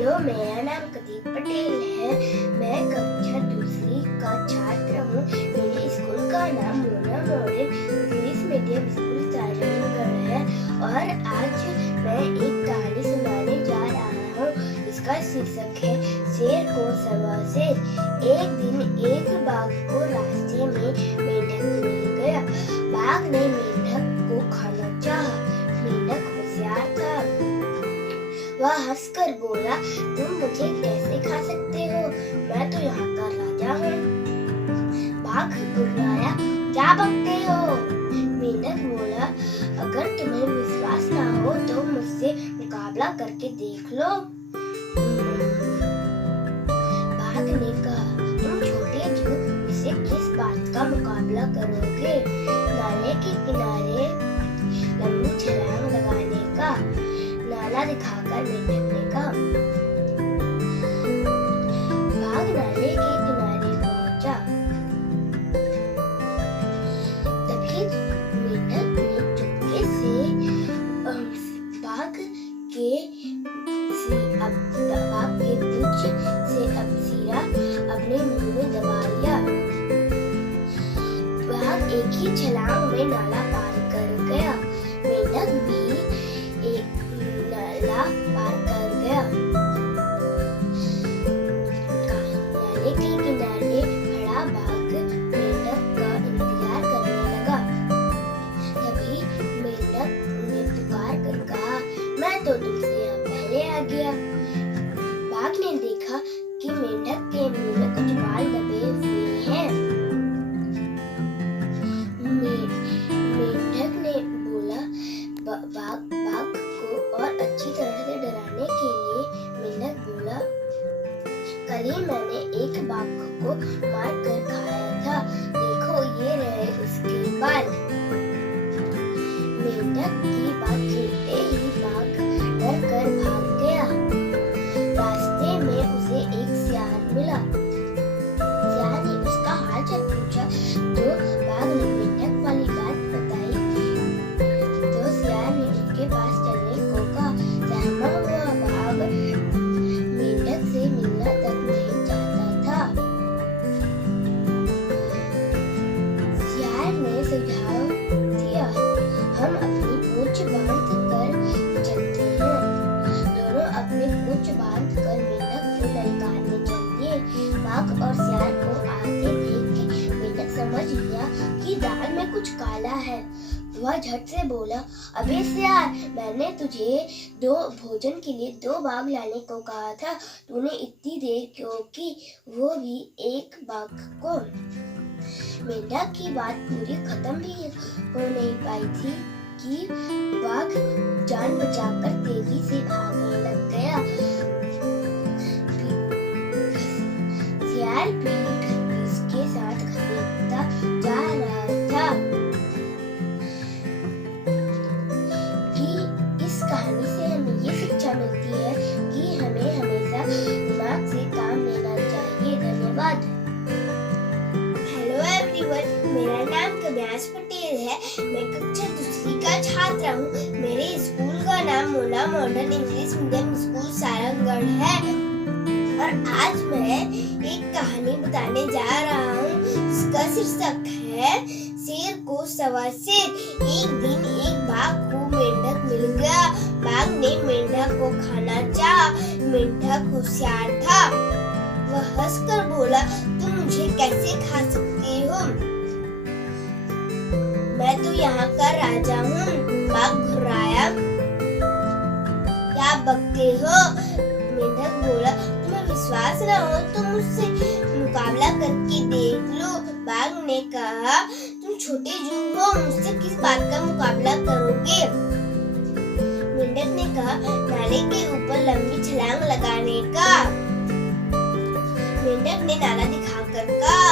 Hello, मेरा नाम कदीप पटेल है। मैं कक्षा दूसरी का छात्र हूँ। मेरे स्कूल का नाम Mona model English Medium school Sarangarh है और आज मैं एक कहानी सुनाने जा रहा हूँ। इसका शीर्षक है शेर को सवा शेर। एक दिन एक बाघ को रास्ते में मेंढक मिल गया। बाघ ने मेंढक को खाना चाहा। मेंढक होशियार था। वह हंसकर बोला, तुम मुझे कैसे खा सकते हो? मैं तो यहाँ का राजा हूँ। बाघ गुर्राया, क्या बकते हो? मेंढक बोला, अगर तुम्हें विश्वास ना हो तो मुझसे मुकाबला करके देख लो। बाघ ने कहा, तुम छोटे जीव, मुझसे किस बात का मुकाबला करोगे? नाले के किनारे लंबी छलांग लगाने का नाला दिखाकर मेंढक ने कहा। बाघ नाले के किनारे पहुंचा। तभी मेंढक ने चुपके से बाघ के पूंछ से सिरा अपने मुंह में दबा लिया। बाघ एक ही छलांग में नाला पार कर गया। मेंढक भी नाला पार कर गया। नाले के किनारे खड़ा बाघ मेंढक का इंतजार करने लगा। तभी मेंढक ने पुकार कर कहा, मैं तो तुमसे यहाँ पहले आ गया। बाघ ने देखा कि मेंढक के मुंह में कुछ बाल दबे हुए हैं। मेंढक ने बोला, बाघ को और अच्छी तरह से डराने के लिए मेंढक बोला, कल ही मैंने एक बाघ को मार कर खाया था। देखो, ये रहे उसके बाल। मेंढक की बात सुनते ही बाघ डर कर भाग गया। रास्ते में उसे एक सियार मिला। सियार ने उसका हाल चाल पूछा तो बाघ ने मेंढक वाली बात बताई। तो सियार ने उसके पास चलने को कहा। सहमा हुआ बाघ मेंढक से मिलना तक नहीं चाहता था। सियार ने सुझाव दिया, हम अपनी पूंछ बांध कर चलते हैं। दोनों अपनी पूंछ बांध कर मेंढक को ललकारने चल दिए। बाघ और सियार को आते देख के मेंढक समझ लिया कि दाल में कुछ काला है। वह झट से बोला, अबे सियार, मैंने तुझे भोजन के लिए 2 बाघ लाने को कहा था। तूने इतनी देर क्यों की, वो भी एक बाघ को? मेंढक की बात पूरी खत्म भी हो नहीं पाई थी कि बाघ जान बचाकर तेजी से भागने लग गया। सियार पीठ इसके साथ घसीटता जा रहा था। इस कहानी से हमें ये शिक्षा मिलती है कि हमें हमेशा दिमाग से काम लेना चाहिए। धन्यवाद। हेलो एवरीवन, मेरा नाम कव्यांश पटेल है। मैं कक्षा दूसरी का छात्र हूँ। मेरे स्कूल का नाम Mona model English Medium school Sarangarh है और आज मैं एक कहानी बताने जा रहा हूँ जिसका शीर्षक है शेर को सवा शेर। एक दिन एक बाघ को मेंढक मिल गया। बाघ ने मेंढक को खाना चाहा। मेंढक होशियार था। वह हंसकर बोला, तुम मुझे कैसे खा सकते हो? मैं तो यहाँ का राजा हूँ। बाघ घुर्राया, क्या बकते हो? मेंढक बोला, तुम्हें विश्वास न हो तो मुझसे मुकाबला करके देख लो। बाघ ने कहा, तुम छोटे जीव हो, मुझसे किस बात का मुकाबला करोगे? मेंढक ने कहा, नाले के ऊपर लंबी छलांग लगाने का। मेंढक ने नाला दिखाकर कहा।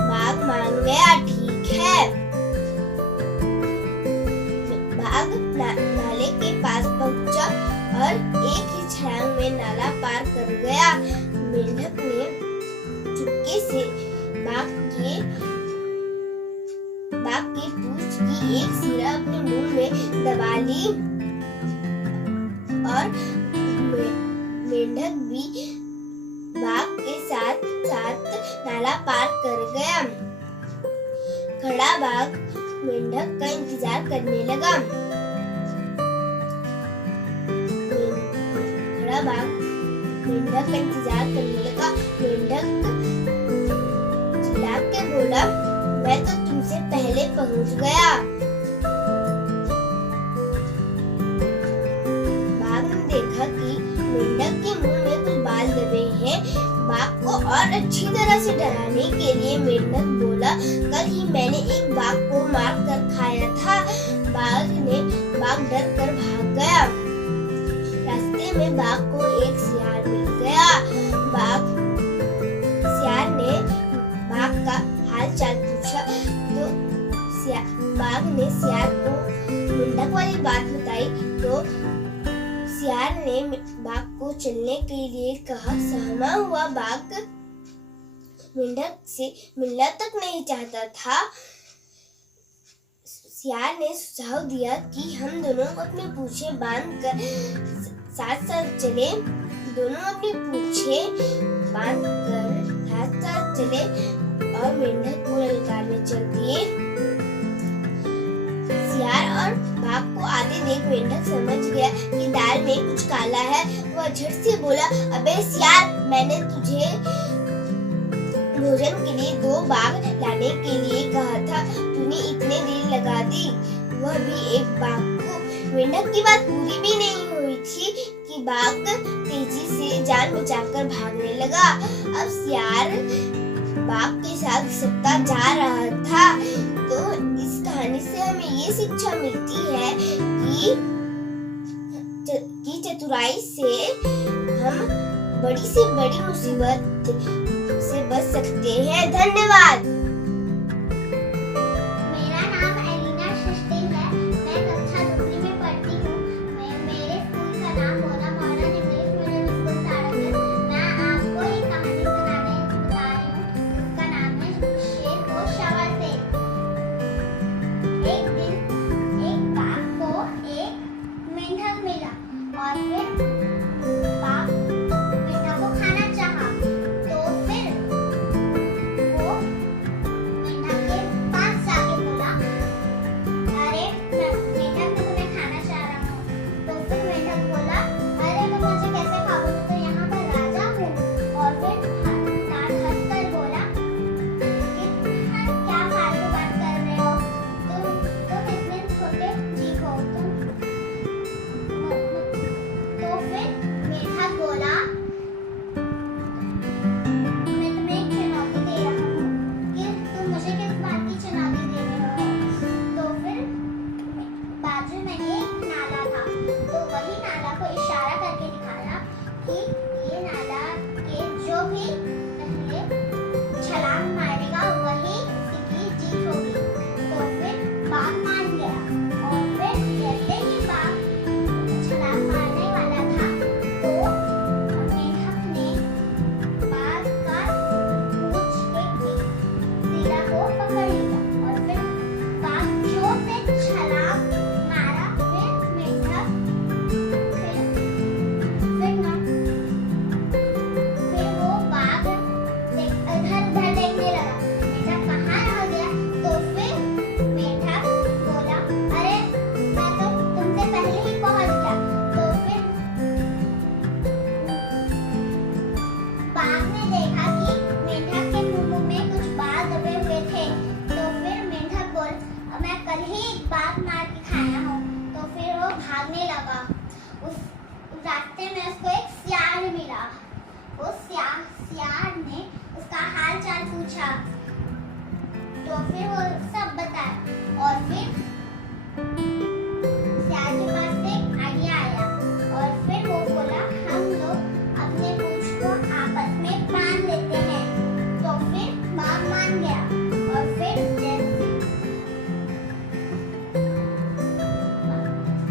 बाघ मान गया, ठीक है। बाघ नाले के पास पहुंचा और एक ही छलांग में नाला पार कर गया। मेंढक ने चुपके से बाघ के पूंछ की एक सिरा अपने मुंह में दबा ली। और मेंढक भी बाघ के साथ साथ नाला पार कर गया। खड़ा बाघ मेंढक का इंतजार करने लगा। खड़ा बाघ मेंढक का इंतजार करने लगा। मेंढक चिल्ला के बोला, मैं तो तुमसे पहले पहुंच गया। बाघ ने देखा कि मेंढक के मुंह में कुछ बाल दबे हैं। बाघ को और अच्छी तरह से डराने के लिए मेंढक बोला, कल ही मैंने एक बाघ को मार कर खाया था। बाघ डर कर भाग गया। रास्ते में बाघ को एक सियार मिल गया। सियार ने बाघ का हाल चाल पूछा तो बाघ ने सियार को मेंढक वाली बात बताई तो सियार ने बाघ को चलने के लिए कहा। सहमा हुआ बाघ मेंढक से मिलना तक नहीं चाहता था। सियार ने सुझाव दिया कि हम दोनों अपनी पूंछें बांधकर साथ साथ चले। दोनों अपनी पूंछें बांधकर साथ साथ चले और मेंढक को ललकारने चल दिए। सियार और बाघ को आते देख मेंढक समझ गया कि दाल में कुछ काला है। वह झट से बोला, अबे सियार, मैंने तुझे भोजन के लिए 2 बाघ लाने के लिए कहा था, तूने इतने देर लगा दी, वह भी एक बाघ को। मेंढक की बात पूरी भी नहीं हुई थी कि बाघ तेजी से जान बचाकर भागने लगा। अब सियार बाघ के साथ सकता जा रहा था। तो इस कहानी से हमें ये शिक्षा मिलती है कि चतुराई से हम बड़ी से बड़ी मुसीबत से बच सकते हैं। धन्यवाद। मेरा नाम एलिना सृष्टि है। मैं कक्षा 2 में पढ़ती हूँ। मेरे स्कूल का नाम Mona Modern English Medium School Tarak है। मैं आपको एक कहानी बता रही हूँ जिसका नाम है शेर को शवा से। एक दिन एक बाघ को एक मेंढक मिला और फिर बाघ मेंढक को खाना चाहा। तो फिर वो मेंढक के पास जाके बोला, अरे मेंढक, मैं तुम्हें खाना चाह रहा हूँ। तो फिर मेंढक बोला, अरे तुम मुझे कैसे खाओगे, मैं तो यहाँ पर राजा हूँ। और फिर दांत हंसकर बोला कि क्या फालतू बात कर रहे हो, तुम इतने छोटे जीव हो तुम। तो फिर मेंढक बोला, मैं तुम्हें एक चुनौती दे रहा हूँ कि तुम मुझे किस बात की चुनौती दे रहे हो। तो फिर बाजू में एक नाला था, तो वही नाला को इशारा करके दिखाया कि ये नाला के जो भी पहले छलांग मारेगा वही उसकी जीत होगी। तो फिर बाघ मान गया और फिर जैसे ही बाघ छलांग मारने वाला था तो मेंढक ने बाघ का पूंछ के सिरा को पकड़ लिया और फिर बाघ जोर से छलांग मारा। फिर मेंढक फिर वो बाघ इधर उधर देखने लगा। मेंढक कहाँ रह गया। तो फिर मेंढक बोला, अरे मैं तो तुमसे पहले ही पहुंच गया। तो फिर बाघ ने देखा कि मेंढक के मुंह में कुछ बाल दबे हुए थे। तो फिर मेंढक बोल, मैं कल ही एक बाघ मार के खाया हूँ। तो फिर वो भागने लगा। उस रास्ते में उसको एक सियार मिला। उस सियार ने उसका हाल चाल पूछा तो फिर वो सब बताया। और फिर सियार के पास एक आइडिया आया और फिर वो बोला, हम लोग अपने पूंछ को आपस में बांध लेते हैं। तो फिर बाघ मान गया और फिर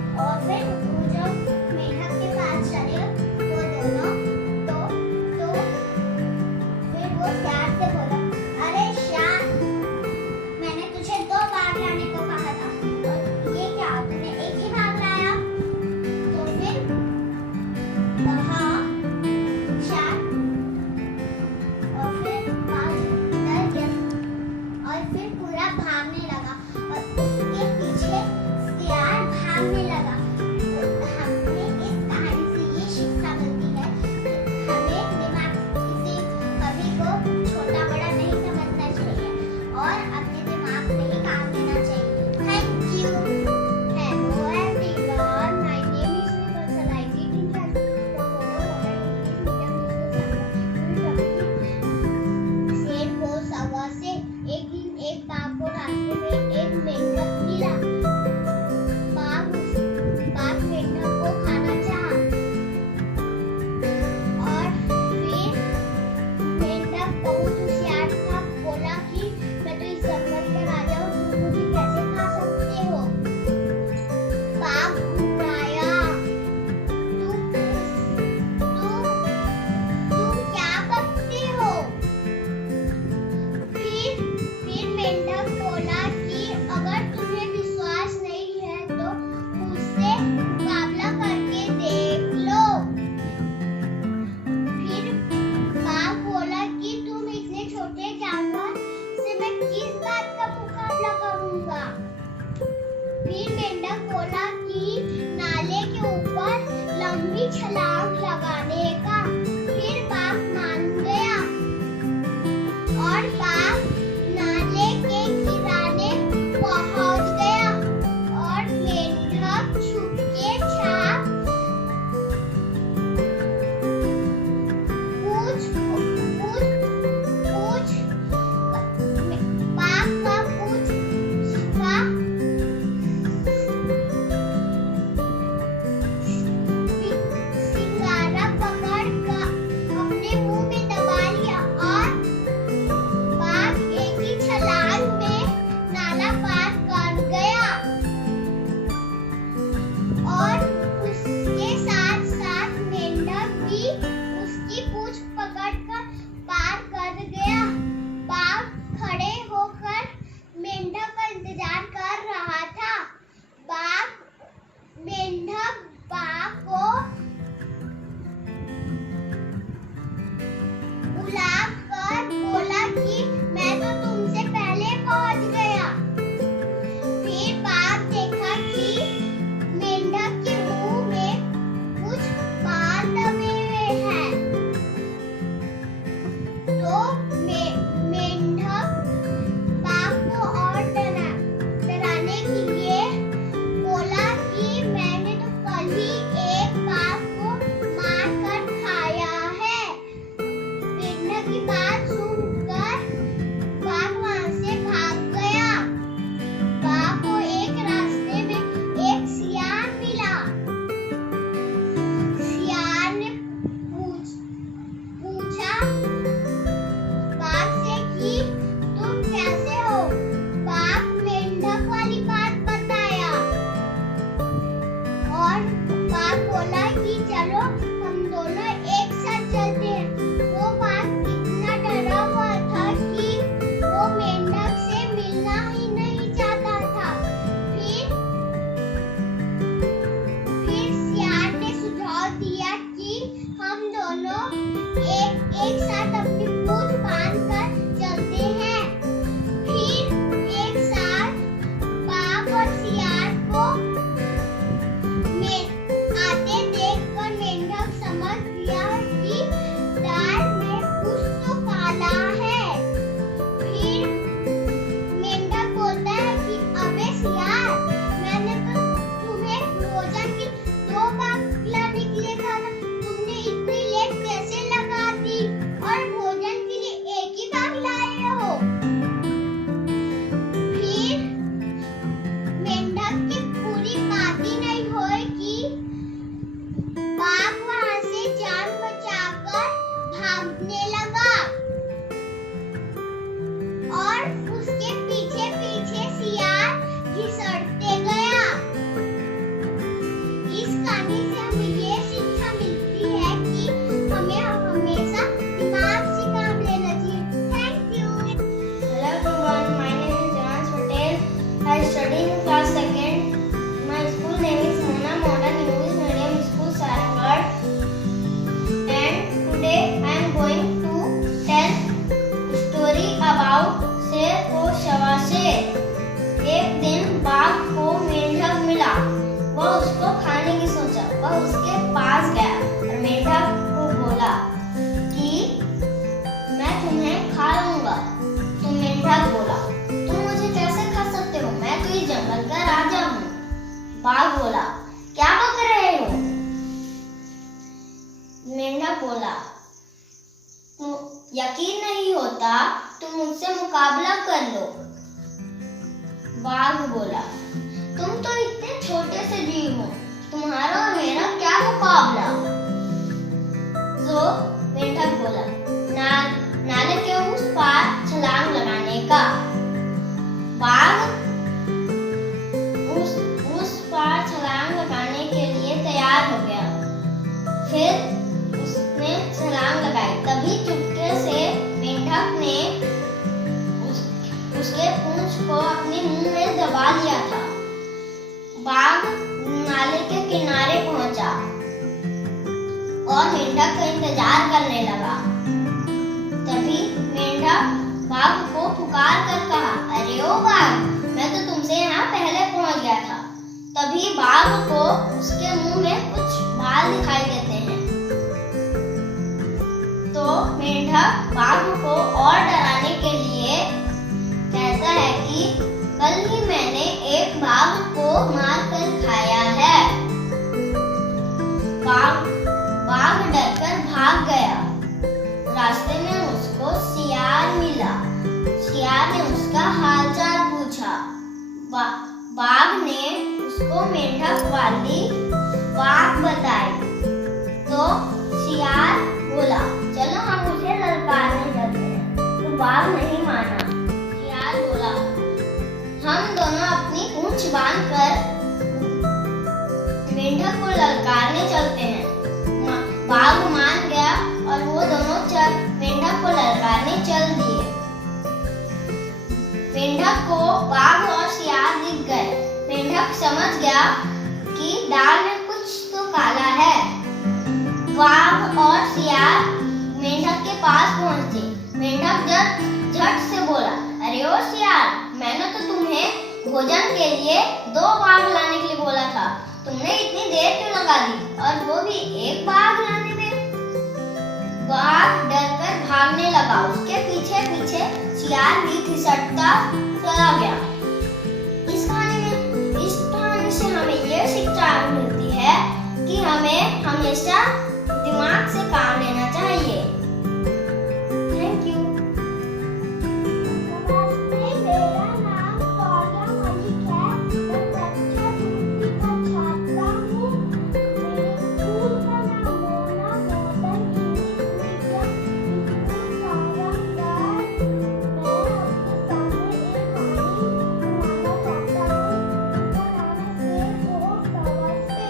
वो जब मेंढक के पास चले सियार भागने लगा और उसके पीछे सियार भागने लगा। हमें इस कहानी से ये शिक्षा मिलती है कि हमें दिमाग से कभी को छोटा बड़ा नहीं समझना चाहिए और अपने दिमाग पे ही काम देना चाहिए। Thank you. Hello everyone, my name is Nicole. I did in class from सेठ को सवा से एक दिन एक बाघ को रास्ते में एक मेंढक मिला। बाघ मेंढक को खाना चाहा और फिर मेंढक बहुत होशियार था, बोला कि मैं तो इस जंगल का राजा हूँ, तुम मुझे कैसे खा सकते हो। बाघ घबराया, तुम क्या करते हो। फिर मेंढक बोला कि अगर तुम्हें विश्वास नहीं है तो मुझसे मुकाबला करके देख लो। फिर बाघ बोला कि तुम इतने छोटे जानवर से मैं किस बात का मुकाबला करूंगा। फिर मेंढक बोला कि नाले के ऊपर लंबी छलांग लगाने का। फिर बाघ मान गया और बाघ नाले के किनारे पहुंच गया और मेंढक छुपके छाप पूछ बाघ का पूछ का सिंगारा पकड़ कर अपने मुंह में दबा लिया और बाघ एक ही छलांग में नाला पार कर गया और उसके साथ साथ मेंढक भी उसकी पूंछ पकड़कर पार कर गया। बाघ खड़े होकर मेंढक का इंतजार कर रहा था। मेंढक बाघ को बुलाकर बोला कि मैं तो तुमसे पहले पहुंच गया। फिर बाघ देखा कि मेंढक के मुंह में कुछ बाल दबे हुए हैं, तो मेंढक बाघ को और डराने के लिए बोला कि मैंने तो कल ही एक बाघ को मारकर खाया है। मेंढक की बात सुनकर बाघ वहां से भाग गया। बाघ को एक रास्ते में एक सियार मिला। सियार ने पूछा बाघ से कि तुम कैसे हो। बाघ मेंढक वाली बात बताया और बाघ बोला कि चलो हम दोनों एक साथ चलते हैं। वो बाघ इतना डरा हुआ था कि वो मेंढक से मिलना ही नहीं चाहता था। फिर सियार ने सुझाव दिया कि हम दोनों एक साथ अपनी पूंछ बांधकर चलते हैं। फिर एक साथ बाघ और सियार को आते देखकर मेंढक समझ गया कि दाल में कुछ तो काला है। फिर मेंढक बोलता है कि अबे सियार, मैंने तो तुम्हें भोजन की 2 बार लाने के लिए कहा था, तुमने इतनी लेट कैसे लगा दी और भोजन के लिए एक ही बार लाए हो। फिर मेंढक की पूरी बात ही नहीं हुई कि बाघ वहां से जान बचाकर भागने लगा और उसके पीछे पीछे सियार घिसटते गया। इस कहानी से हमें ये शिक्षा मिलती है कि हमें हमेशा दिमाग से काम लेना चाहिए। Thank you. Hello everyone, my name is Janaz Patel. I study in class 2nd. My school name is Mona Modern English Medium School Sarangad. And today I am going to tell story about Sher और शवा शेर। जंगल का राजा हूँ। बाघ बोला, क्या बक रहे हो? मेंढक बोला, यकीन नहीं होता तुम मुझसे मुकाबला कर लो। बाघ बोला, तुम तो इतने छोटे से जीव हो, तुम्हारा और मेरा क्या मुकाबला? तो मेंढक बोला, नाले के उस पार छलांग लगाने का। बाघ उस पार छलांग लगाने के लिए तैयार हो गया। फिर उसने छलांग लगाई। तभी चुपके से मेंढक ने उसके पूंछ को अपने मुंह में दबा लिया था। बाघ नाले के किनारे पहुंचा और मेंढक का इंतजार करने लगा। तभी मेंढक बाघ को पुकार कर कहा, अरे ओ बाघ, मैं तो तुमसे यहाँ पहले पहुंच गया था। तभी बाघ को उसके मुंह में कुछ बाल दिखाई देते हैं। तो मेंढक बाघ को और डराने के लिए कहता है कि कल ही मैंने एक बाघ को मार कर खाया है। बाघ डरकर भाग गया। रास्ते में उसको सियार मिला। सियार ने उसका हालचाल पूछा। बाघ ने उसको मेंढक वाली बात बताई। तो सियार बोला, चलो हम उसे ललकारने चलते हैं। तो बाघ नहीं माना। सियार बोला, हम दोनों अपनी पूंछ बांधकर मेंढक को ललकारने चलते हैं। बाघ मान गया और वो दोनों मेंढक को ललकारने चल दिए। मेंढक को बाघ और सियार दिख गए। मेंढक समझ गया कि डाल में कुछ तो काला है। बाघ और सियार मेंढक के पास पहुंचे। मेंढक जब झट से बोला, अरे ओ सियार, मैंने तो तुम्हें भोजन के लिए 2 बाघ लाने के लिए बोला था। तुमने इतनी देर क्यों लगा दी, और वो भी एक बाघ लाने में? बाघ डरकर भागने लगा। उसके पीछे पीछे सियार भी घिसटता चला गया। इस कहानी से हमें ये शिक्षा मिलती है कि हमें हमेशा दिमाग से काम लेना चाहिए। Thank you. मेरा नाम फौजा मलिक है। मैं कक्षा दूसरी का छात्रा हूँ। मेरे स्कूल का नाम Mona Modern English Medium school Sarangarh. मैं आपके सामने एक कहानी सुनाना चाहता हूँ। उसका नाम है शेर और तवस्से।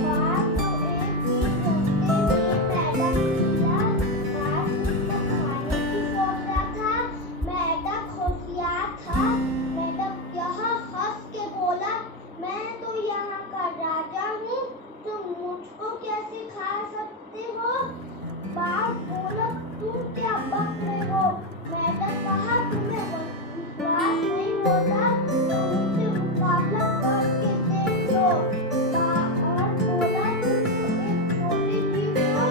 बाघ को एक दिन रास्ते में पैदा किया। बाघ उसको खाने की सोच रहा था। मेंढक होशियार था। मेंढक यहाँ हंस के बोला, मैं तो यहाँ का राजा हूँ, तुम मुझको कैसे खा सकते हो? बाघ बोला, तुम क्या बक रहे हो? मेंढक कहा, तुम्हें विश्वास नहीं होता तो मुझसे मुकाबला करके देख लो। बाघ बोला, तुम तो एक छोटी जीव हो,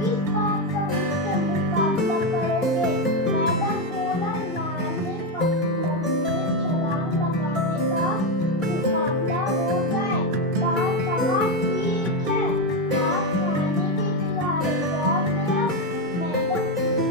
किस बात का मुझसे मुकाबला करोगे? मेंढक बोला, नाले पर छलांग लगाने का मुकाबला हो जाए। बाघ कहा, ठीक है। बाघ खाने के किनारे पहुंच गया। मेंढक उसकी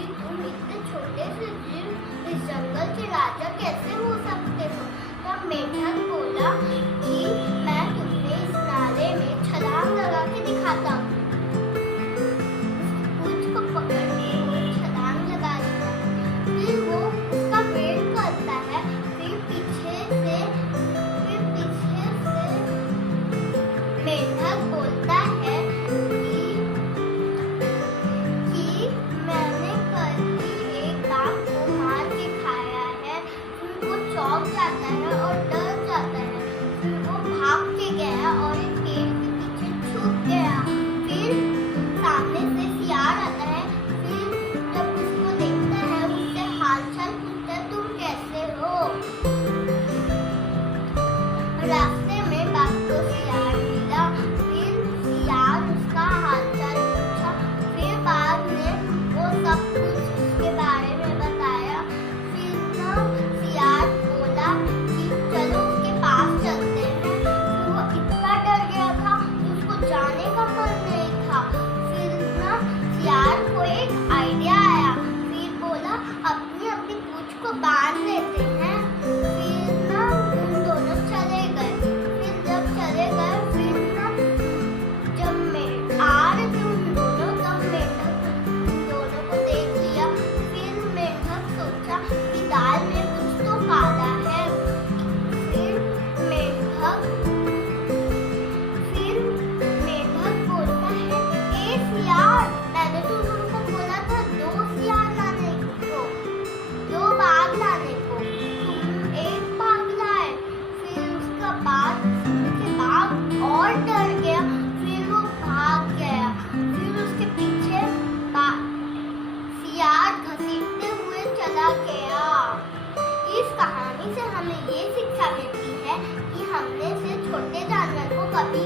कि तुम इतने छोटे से जीव इस जंगल के राजा कैसे हो सकते हो। तब मेंढक बोला कि मैं तुम्हें इस नाले में छलांग लगा के दिखाता हूँ। पूंछ को पकड़ने वो छलांग लगा दिया। फिर वो उसका वेट करता है। फिर पीछे से मेंढक बोलता है कि मैंने कल ही एक बाघ को मार के खाया है। फिर वो चौंक जाता है और डर जाता है। फिर वो भाग के गया और एक पेड़ के पीछे छुप गया। फिर सामने से सियार आता है। फिर जब उसको देखता है उससे हालचाल पूछता है, तुम कैसे हो। रास्ते में बाघ को सियार मिला। फिर सियार उसका हालचाल पूछा। फिर बाघ ने वो सब कुछ उसके बारे में बताया। फिर ना सियार बोला कि चलो उसके पास चलते हैं। फिर वो इतना डर गया था कि उसको जाने का मन नहीं था। फिर ना सियार को एक आइडिया आया। फिर बोला अपनी अपनी पूंछ को बांध लेते हैं। फिर ना उन दोनों चले गए। फिर जब चले गए फिर ना जब मैं आ रहे थे उन दोनों, तब मेंढक उन दोनों को देख लिया। फिर मेंढक सोचा कि दाल में कुछ तो काला है। फिर मेंढक बोलता है, ए सियार, मैंने तो तुमको बोला था 2 सियार लाने को, 2 बाघ लाने को, तुम 1 बाघ लाए। फिर उसका बाघ और डर गया। फिर वो भाग गया। फिर उसके पीछे सियार घसीटते हुए चला गया। इस कहानी से हमें ये शिक्षा मिलती है कि हमने से छोटे जानवर को कभी